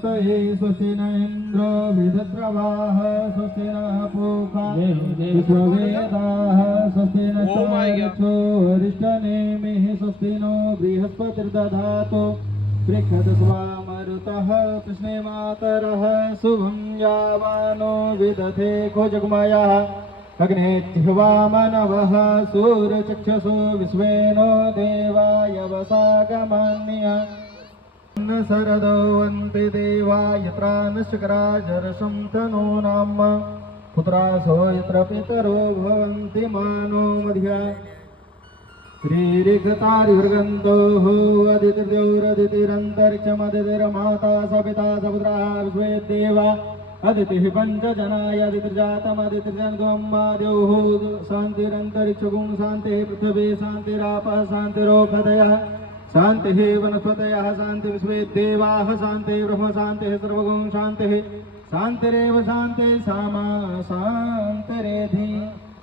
स्वस्ति स्वस्ति न इन्द्रो वृद्धस्रवाः स्वस्ति नः पूषा विश्ववेदाः स्वस्ति नक्षो अरिष्टनेमिः स्वस्ति नो बृहस्पतिर्दधातु बृहद्स्वामरुतः कृष्णे मातरः शुभं यावानो विदधे खोजगमयः अग्ने जिह्वामनवः सूर्यचक्षुषु विश्वेनो देवाय वसागमान्य शरदो वन्ति देवा यत्र नश्चक्राजरसं तनूनाम् पुत्रासो यत्र पितरो भवन्ति मानो मध्या श्रीरिक्तारिर्गन्तो अदितिर्देवरदितिरन्तरिक्षमदितिर्माता सपिता सपुत्राः विश्वे देवा अदितिः पञ्चजनाय अदितिर्जातमदितिर्जनगम्माद्योः शान्तिरन्तरिक्षगुं शान्तिः पृथिवी शान्तिरापः शान्तिरोपदयः शान्तिः वनस्पतयः शान्ति विश्वे देवाः शान्तिः ब्रह्म शान्तिः सर्वगुं शान्तिः शान्तिरेव शान्तिः सामा शान्तिरेधि